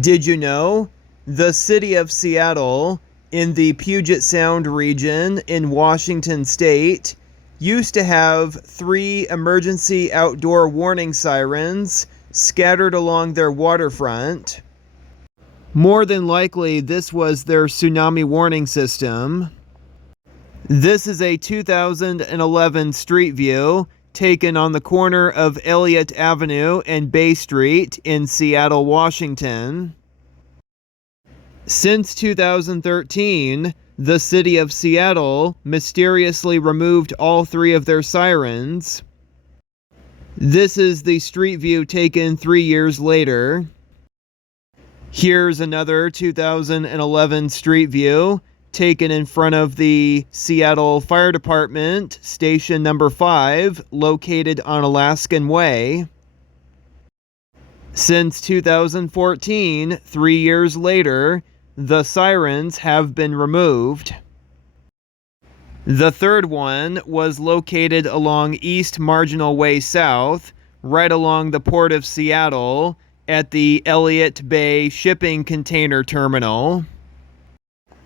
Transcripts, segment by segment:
Did you know the city of Seattle in the Puget Sound region in Washington state used to have 3 emergency outdoor warning sirens scattered along their waterfront? More than likely, this was their tsunami warning system. This is a 2011 street view taken on the corner of Elliott Avenue and Bay Street in Seattle, Washington. Since 2013, the city of Seattle mysteriously removed all 3 of their sirens. This is the street view taken 3 years later. Here's another 2011 street view taken in front of the Seattle Fire Department, Station Number 5, located on Alaskan Way. Since 2014, 3 years later, the sirens have been removed. The third one was located along East Marginal Way South, right along the Port of Seattle, at the Elliott Bay Shipping Container Terminal.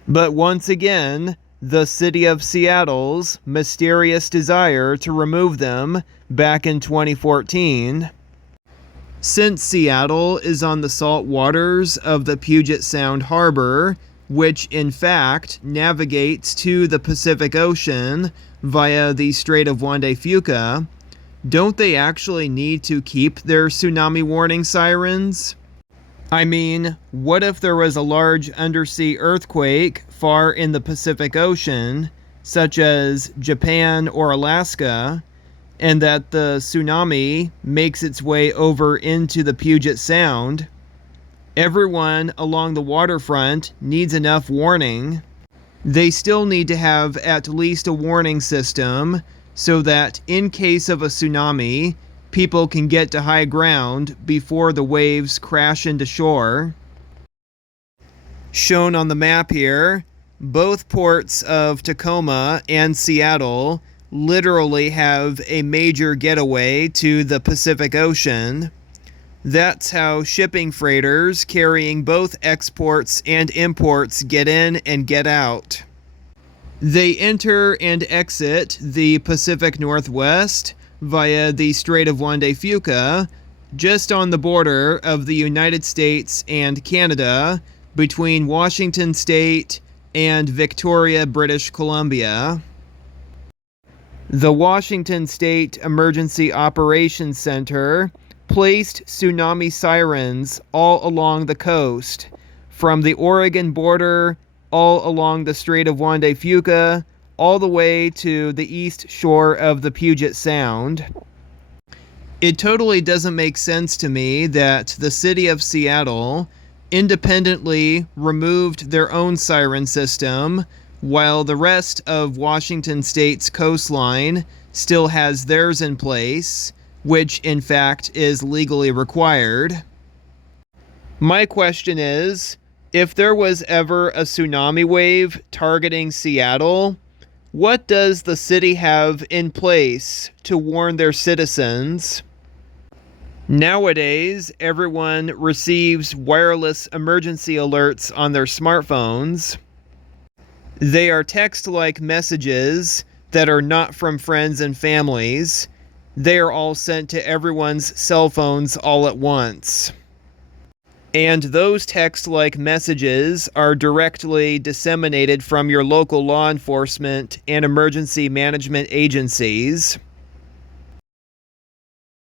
But once again, the city of Seattle's mysterious desire to remove them back in 2014. Since Seattle is on the salt waters of the Puget Sound Harbor, which in fact navigates to the Pacific Ocean via the Strait of Juan De Fuca, don't they actually need to keep their tsunami warning sirens? I mean, what if there was a large undersea earthquake far in the Pacific Ocean, such as Japan or Alaska, and that the tsunami makes its way over into the Puget Sound? Everyone along the waterfront needs enough warning. They still need to have at least a warning system so that in case of a tsunami, people can get to high ground before the waves crash into shore. Shown on the map here, both ports of Tacoma and Seattle literally have a major getaway to the Pacific Ocean. That's how shipping freighters carrying both exports and imports get in and get out. They enter and exit the Pacific Northwest via the Strait of Juan De Fuca, just on the border of the United States and Canada, between Washington State and Victoria, British Columbia. The Washington State Emergency Operations Center placed tsunami sirens all along the coast, from the Oregon border all along the Strait of Juan De Fuca, all the way to the east shore of the Puget Sound. It totally doesn't make sense to me that the city of Seattle independently removed their own siren system while the rest of Washington State's coastline still has theirs in place, which in fact is legally required. My question is, if there was ever a tsunami wave targeting Seattle, what does the city have in place to warn their citizens? Nowadays, everyone receives wireless emergency alerts on their smartphones. They are text-like messages that are not from friends and families. They are all sent to everyone's cell phones all at once. And those text-like messages are directly disseminated from your local law enforcement and emergency management agencies.